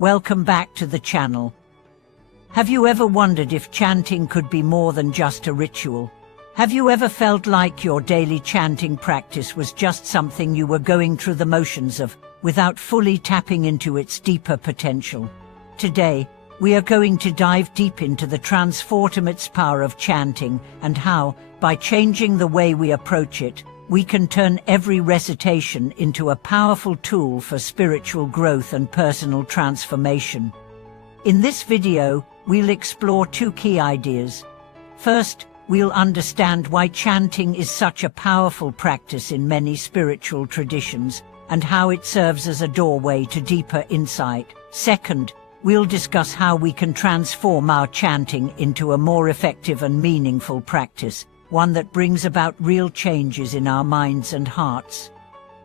Welcome back to the channel. Have you ever wondered if chanting could be more than just a ritual? Have you ever felt like your daily chanting practice was just something you were going through the motions of, without fully tapping into its deeper potential? Today, we are going to dive deep into the transformative power of chanting and how, by changing the way we approach it, we can turn every recitation into a powerful tool for spiritual growth and personal transformation. In this video, we'll explore two key ideas. First, we'll understand why chanting is such a powerful practice in many spiritual traditions and how it serves as a doorway to deeper insight. Second, we'll discuss how we can transform our chanting into a more effective and meaningful practice, one that brings about real changes in our minds and hearts.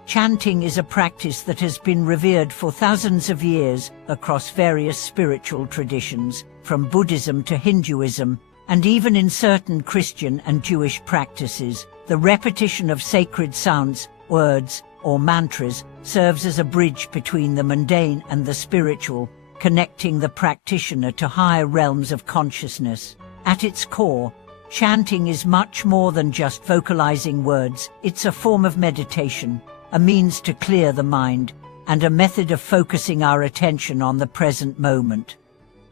Chanting is a practice that has been revered for thousands of years across various spiritual traditions, from Buddhism to Hinduism, and even in certain Christian and Jewish practices. The repetition of sacred sounds, words, or mantras serves as a bridge between the mundane and the spiritual, connecting the practitioner to higher realms of consciousness. At its core, chanting is much more than just vocalizing words. It's a form of meditation, a means to clear the mind, and a method of focusing our attention on the present moment.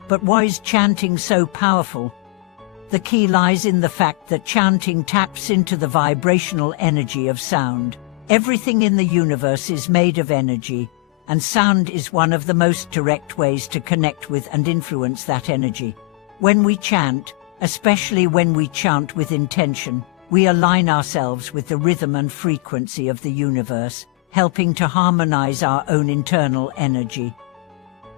But why is chanting so powerful? The key lies in the fact that chanting taps into the vibrational energy of sound. Everything in the universe is made of energy, and sound is one of the most direct ways to connect with and influence that energy. When we chant, especially when we chant with intention, we align ourselves with the rhythm and frequency of the universe, helping to harmonize our own internal energy.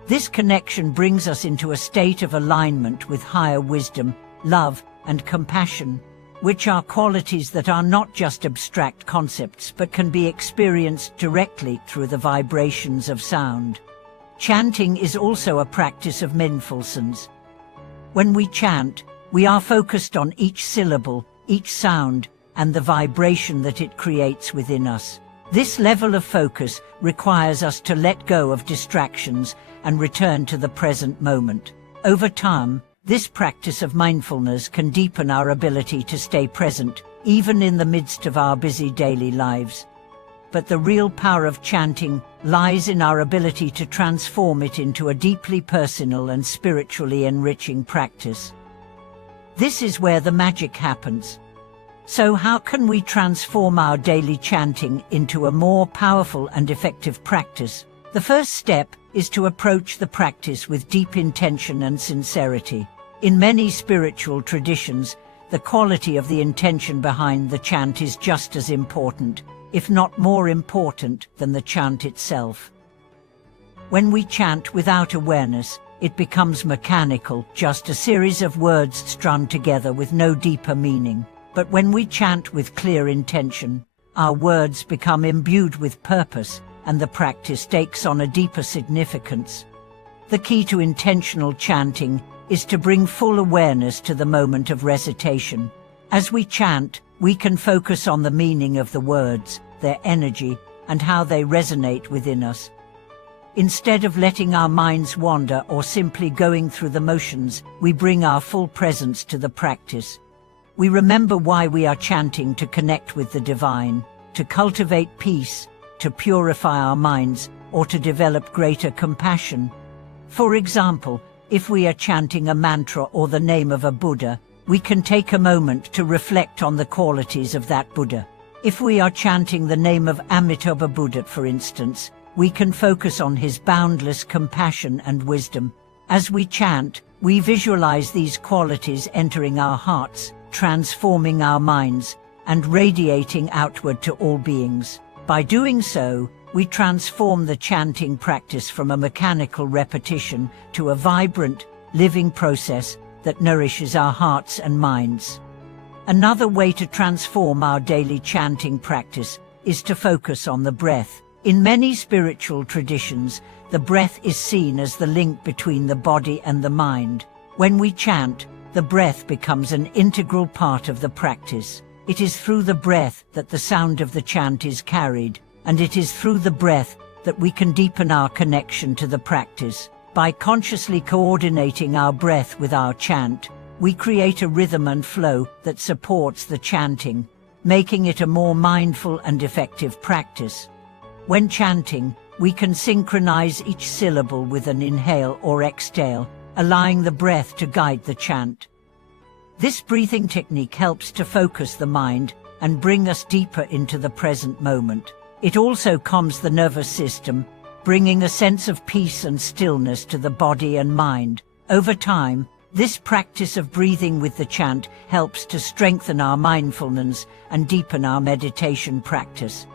This connection brings us into a state of alignment with higher wisdom, love, and compassion, which are qualities that are not just abstract concepts but can be experienced directly through the vibrations of sound. Chanting is also a practice of mindfulness. When we chant, we are focused on each syllable, each sound, and the vibration that it creates within us. This level of focus requires us to let go of distractions and return to the present moment. Over time, this practice of mindfulness can deepen our ability to stay present, even in the midst of our busy daily lives. But the real power of chanting lies in our ability to transform it into a deeply personal and spiritually enriching practice. This is where the magic happens. So how can we transform our daily chanting into a more powerful and effective practice? The first step is to approach the practice with deep intention and sincerity. In many spiritual traditions, the quality of the intention behind the chant is just as important, if not more important, than the chant itself. When we chant without awareness, it becomes mechanical, just a series of words strung together with no deeper meaning. But when we chant with clear intention, our words become imbued with purpose, and the practice takes on a deeper significance. The key to intentional chanting is to bring full awareness to the moment of recitation. As we chant, we can focus on the meaning of the words, their energy, and how they resonate within us. Instead of letting our minds wander or simply going through the motions, we bring our full presence to the practice. We remember why we are chanting: to connect with the divine, to cultivate peace, to purify our minds, or to develop greater compassion. For example, if we are chanting a mantra or the name of a Buddha, we can take a moment to reflect on the qualities of that Buddha. If we are chanting the name of Amitabha Buddha, for instance, we can focus on his boundless compassion and wisdom. As we chant, we visualize these qualities entering our hearts, transforming our minds, and radiating outward to all beings. By doing so, we transform the chanting practice from a mechanical repetition to a vibrant, living process that nourishes our hearts and minds. Another way to transform our daily chanting practice is to focus on the breath. In many spiritual traditions, the breath is seen as the link between the body and the mind. When we chant, the breath becomes an integral part of the practice. It is through the breath that the sound of the chant is carried, and it is through the breath that we can deepen our connection to the practice. By consciously coordinating our breath with our chant, we create a rhythm and flow that supports the chanting, making it a more mindful and effective practice. When chanting, we can synchronize each syllable with an inhale or exhale, allowing the breath to guide the chant. This breathing technique helps to focus the mind and bring us deeper into the present moment. It also calms the nervous system, bringing a sense of peace and stillness to the body and mind. Over time, this practice of breathing with the chant helps to strengthen our mindfulness and deepen our meditation practice.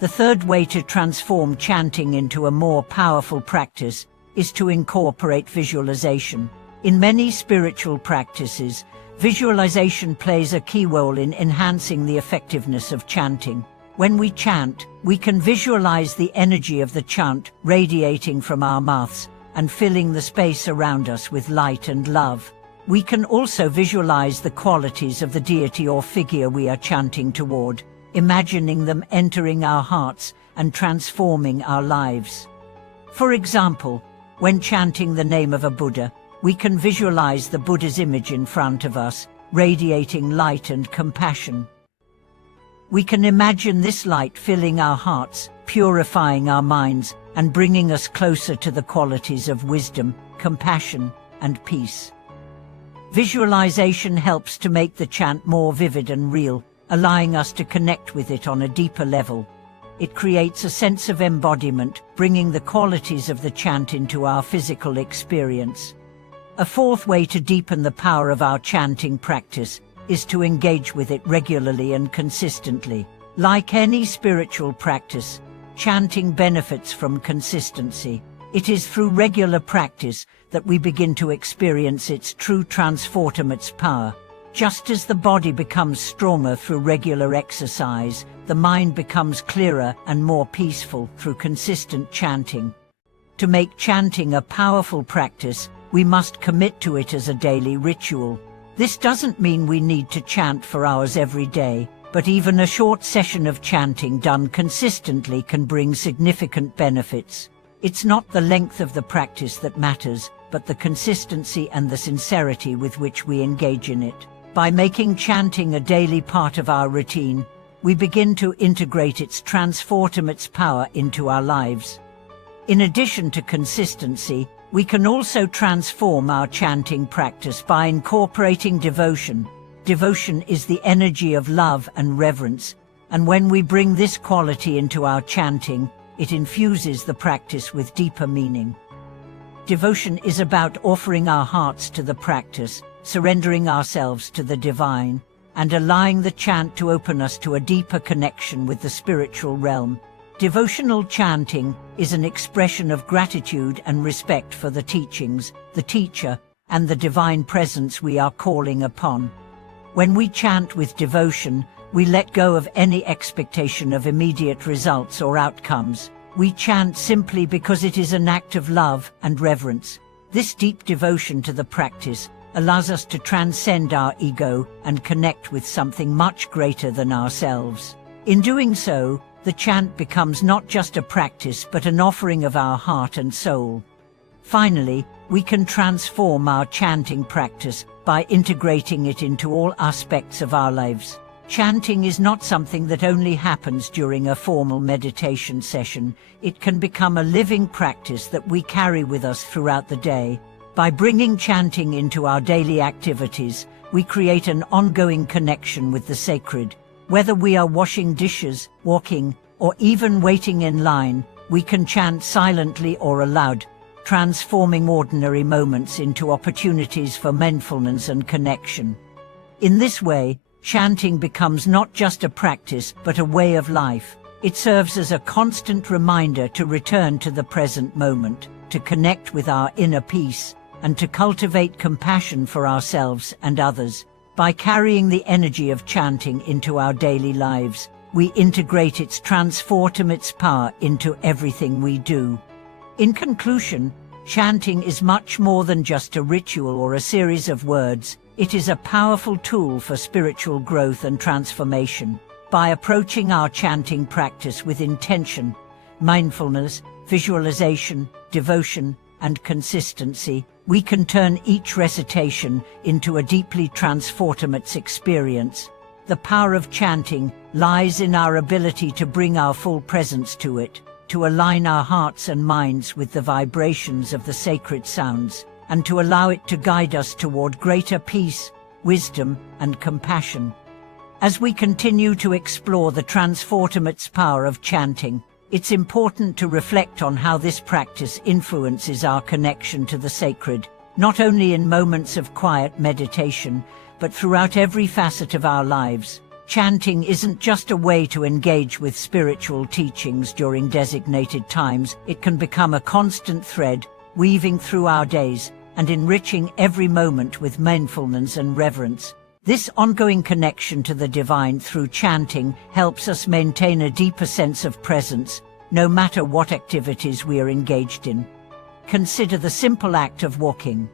The third way to transform chanting into a more powerful practice is to incorporate visualization. In many spiritual practices, visualization plays a key role in enhancing the effectiveness of chanting. When we chant, we can visualize the energy of the chant radiating from our mouths and filling the space around us with light and love. We can also visualize the qualities of the deity or figure we are chanting toward, imagining them entering our hearts and transforming our lives. For example, when chanting the name of a Buddha, we can visualize the Buddha's image in front of us, radiating light and compassion. We can imagine this light filling our hearts, purifying our minds, and bringing us closer to the qualities of wisdom, compassion, and peace. Visualization helps to make the chant more vivid and real, allowing us to connect with it on a deeper level. It creates a sense of embodiment, bringing the qualities of the chant into our physical experience. A fourth way to deepen the power of our chanting practice is to engage with it regularly and consistently. Like any spiritual practice, chanting benefits from consistency. It is through regular practice that we begin to experience its true transformative power. Just as the body becomes stronger through regular exercise, the mind becomes clearer and more peaceful through consistent chanting. To make chanting a powerful practice, we must commit to it as a daily ritual. This doesn't mean we need to chant for hours every day, but even a short session of chanting done consistently can bring significant benefits. It's not the length of the practice that matters, but the consistency and the sincerity with which we engage in it. By making chanting a daily part of our routine, we begin to integrate its transformative power into our lives. In addition to consistency, we can also transform our chanting practice by incorporating devotion. Devotion is the energy of love and reverence, and when we bring this quality into our chanting, it infuses the practice with deeper meaning. Devotion is about offering our hearts to the practice, surrendering ourselves to the divine, and allowing the chant to open us to a deeper connection with the spiritual realm. Devotional chanting is an expression of gratitude and respect for the teachings, the teacher, and the divine presence we are calling upon. When we chant with devotion, we let go of any expectation of immediate results or outcomes. We chant simply because it is an act of love and reverence. This deep devotion to the practice allows us to transcend our ego and connect with something much greater than ourselves. In doing so, the chant becomes not just a practice but an offering of our heart and soul. Finally, we can transform our chanting practice by integrating it into all aspects of our lives. Chanting is not something that only happens during a formal meditation session. It can become a living practice that we carry with us throughout the day. By bringing chanting into our daily activities, we create an ongoing connection with the sacred. Whether we are washing dishes, walking, or even waiting in line, we can chant silently or aloud, transforming ordinary moments into opportunities for mindfulness and connection. In this way, chanting becomes not just a practice but a way of life. It serves as a constant reminder to return to the present moment, to connect with our inner peace, and to cultivate compassion for ourselves and others. By carrying the energy of chanting into our daily lives, we integrate its transformative power into everything we do. In conclusion, chanting is much more than just a ritual or a series of words. It is a powerful tool for spiritual growth and transformation. By approaching our chanting practice with intention, mindfulness, visualization, devotion, and consistency, we can turn each recitation into a deeply transformative experience. The power of chanting lies in our ability to bring our full presence to it, to align our hearts and minds with the vibrations of the sacred sounds, and to allow it to guide us toward greater peace, wisdom, and compassion. As we continue to explore the transformative power of chanting, it's important to reflect on how this practice influences our connection to the sacred, not only in moments of quiet meditation, but throughout every facet of our lives. Chanting isn't just a way to engage with spiritual teachings during designated times. It can become a constant thread, weaving through our days and enriching every moment with mindfulness and reverence. This ongoing connection to the divine through chanting helps us maintain a deeper sense of presence, no matter what activities we are engaged in. Consider the simple act of walking.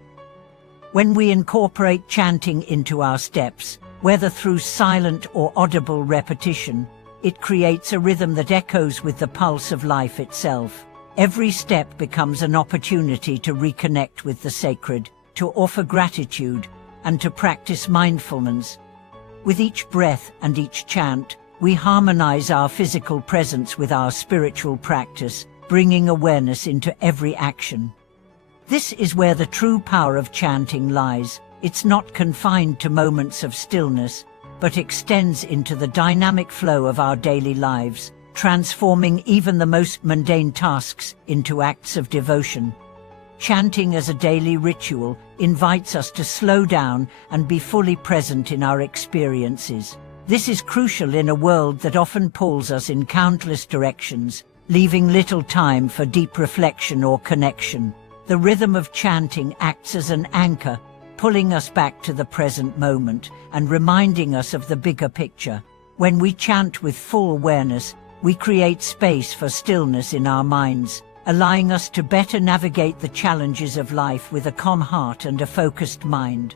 When we incorporate chanting into our steps, whether through silent or audible repetition, it creates a rhythm that echoes with the pulse of life itself. Every step becomes an opportunity to reconnect with the sacred, to offer gratitude, and to practice mindfulness. With each breath and each chant, we harmonize our physical presence with our spiritual practice, bringing awareness into every action. This is where the true power of chanting lies. It's not confined to moments of stillness, but extends into the dynamic flow of our daily lives, transforming even the most mundane tasks into acts of devotion. Chanting as a daily ritual invites us to slow down and be fully present in our experiences. This is crucial in a world that often pulls us in countless directions, leaving little time for deep reflection or connection. The rhythm of chanting acts as an anchor, pulling us back to the present moment and reminding us of the bigger picture. When we chant with full awareness, we create space for stillness in our minds, allowing us to better navigate the challenges of life with a calm heart and a focused mind.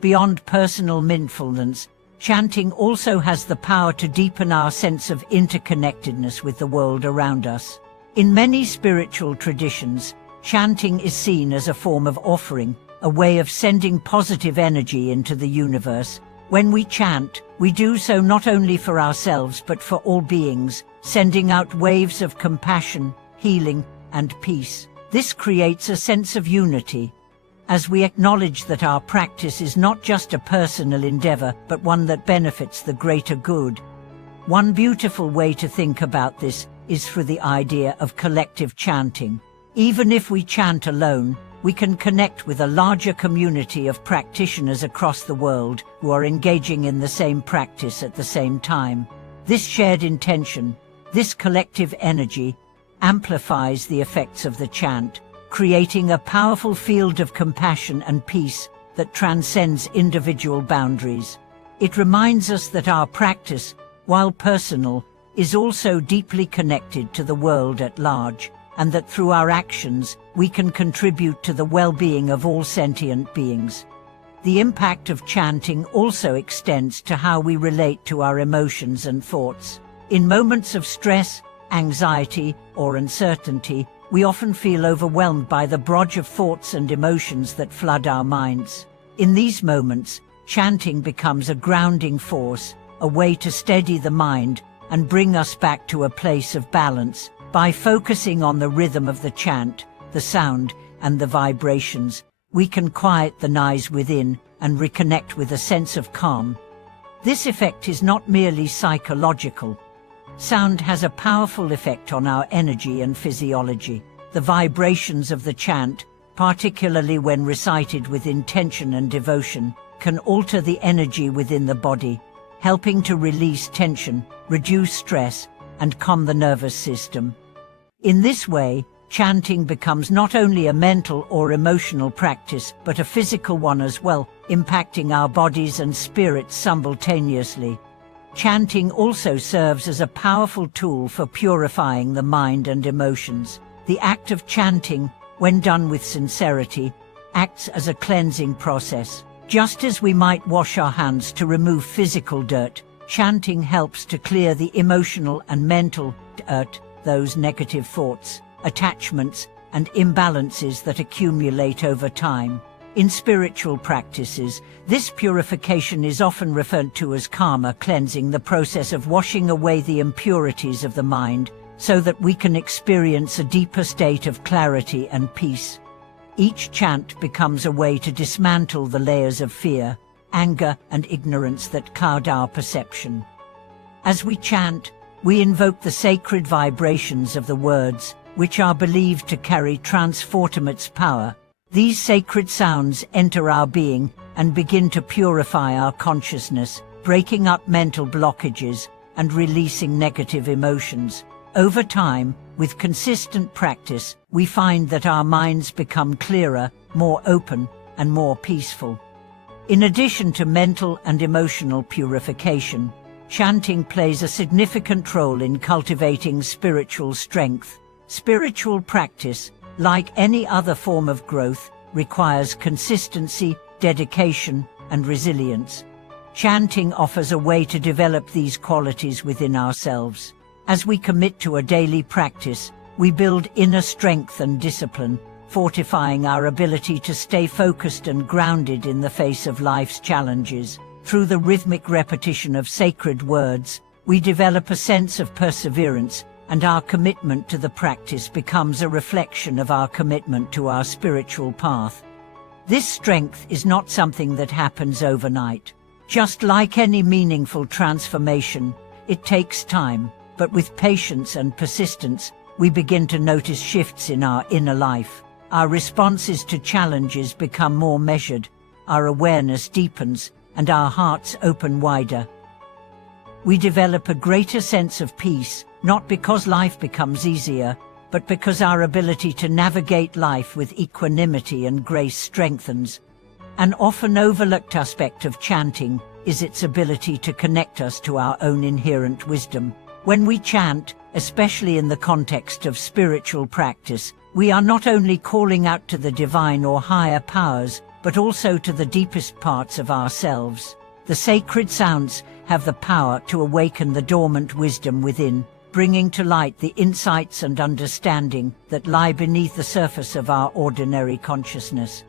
Beyond personal mindfulness, chanting also has the power to deepen our sense of interconnectedness with the world around us. In many spiritual traditions, chanting is seen as a form of offering, a way of sending positive energy into the universe. When we chant, we do so not only for ourselves but for all beings, sending out waves of compassion, healing, and peace. This creates a sense of unity, as we acknowledge that our practice is not just a personal endeavor, but one that benefits the greater good. One beautiful way to think about this is through the idea of collective chanting. Even if we chant alone, we can connect with a larger community of practitioners across the world who are engaging in the same practice at the same time. This shared intention, this collective energy, amplifies the effects of the chant, creating a powerful field of compassion and peace that transcends individual boundaries. It reminds us that our practice, while personal, is also deeply connected to the world at large, and that through our actions, we can contribute to the well-being of all sentient beings. The impact of chanting also extends to how we relate to our emotions and thoughts. In moments of stress, anxiety, or uncertainty, we often feel overwhelmed by the barrage of thoughts and emotions that flood our minds. In these moments, chanting becomes a grounding force, a way to steady the mind and bring us back to a place of balance. By focusing on the rhythm of the chant, the sound, and the vibrations, we can quiet the noise within and reconnect with a sense of calm. This effect is not merely psychological. Sound has a powerful effect on our energy and physiology. The vibrations of the chant, particularly when recited with intention and devotion, can alter the energy within the body, helping to release tension, reduce stress, and calm the nervous system. In this way, chanting becomes not only a mental or emotional practice, but a physical one as well, impacting our bodies and spirits simultaneously. Chanting also serves as a powerful tool for purifying the mind and emotions. The act of chanting, when done with sincerity, acts as a cleansing process. Just as we might wash our hands to remove physical dirt, chanting helps to clear the emotional and mental dirt, those negative thoughts, attachments, and imbalances that accumulate over time. In spiritual practices, this purification is often referred to as karma cleansing, the process of washing away the impurities of the mind, so that we can experience a deeper state of clarity and peace. Each chant becomes a way to dismantle the layers of fear, anger, and ignorance that cloud our perception. As we chant, we invoke the sacred vibrations of the words, which are believed to carry transformative power. These sacred sounds enter our being and begin to purify our consciousness, breaking up mental blockages and releasing negative emotions. Over time, with consistent practice, we find that our minds become clearer, more open, and more peaceful. In addition to mental and emotional purification, chanting plays a significant role in cultivating spiritual strength. Spiritual practice, like any other form of growth, requires consistency, dedication, and resilience. Chanting offers a way to develop these qualities within ourselves. As we commit to a daily practice, we build inner strength and discipline, fortifying our ability to stay focused and grounded in the face of life's challenges. Through the rhythmic repetition of sacred words, we develop a sense of perseverance, and our commitment to the practice becomes a reflection of our commitment to our spiritual path. This strength is not something that happens overnight. Just like any meaningful transformation, it takes time, but with patience and persistence, we begin to notice shifts in our inner life. Our responses to challenges become more measured, our awareness deepens, and our hearts open wider. We develop a greater sense of peace, not because life becomes easier, but because our ability to navigate life with equanimity and grace strengthens. An often overlooked aspect of chanting is its ability to connect us to our own inherent wisdom. When we chant, especially in the context of spiritual practice, we are not only calling out to the divine or higher powers, but also to the deepest parts of ourselves. The sacred sounds have the power to awaken the dormant wisdom within, bringing to light the insights and understanding that lie beneath the surface of our ordinary consciousness.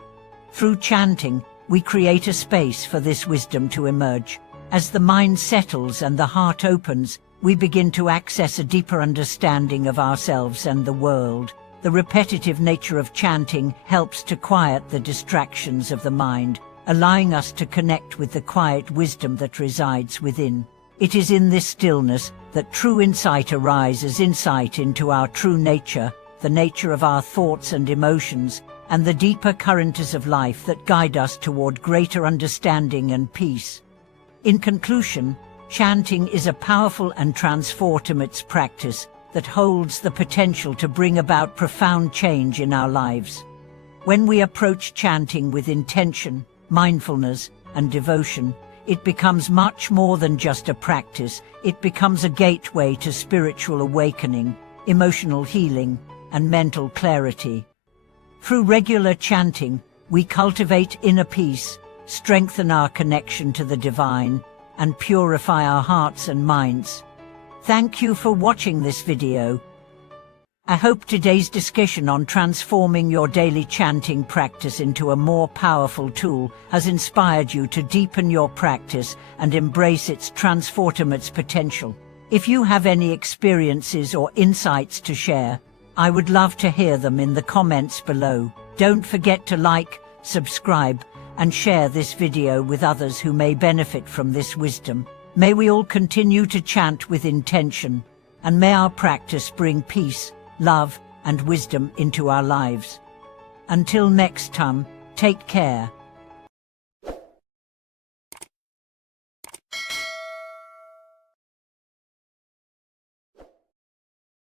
Through chanting, we create a space for this wisdom to emerge. As the mind settles and the heart opens, we begin to access a deeper understanding of ourselves and the world. The repetitive nature of chanting helps to quiet the distractions of the mind, allowing us to connect with the quiet wisdom that resides within. It is in this stillness that true insight arises, insight into our true nature, the nature of our thoughts and emotions, and the deeper currents of life that guide us toward greater understanding and peace. In conclusion, chanting is a powerful and transformative practice that holds the potential to bring about profound change in our lives. When we approach chanting with intention, mindfulness, and devotion, it becomes much more than just a practice. It becomes a gateway to spiritual awakening, emotional healing, and mental clarity. Through regular chanting, we cultivate inner peace, strengthen our connection to the divine, and purify our hearts and minds. Thank you for watching this video. I hope today's discussion on transforming your daily chanting practice into a more powerful tool has inspired you to deepen your practice and embrace its transformative potential. If you have any experiences or insights to share, I would love to hear them in the comments below. Don't forget to like, subscribe, and share this video with others who may benefit from this wisdom. May we all continue to chant with intention, and may our practice bring peace, love, and wisdom into our lives. Until next time, take care.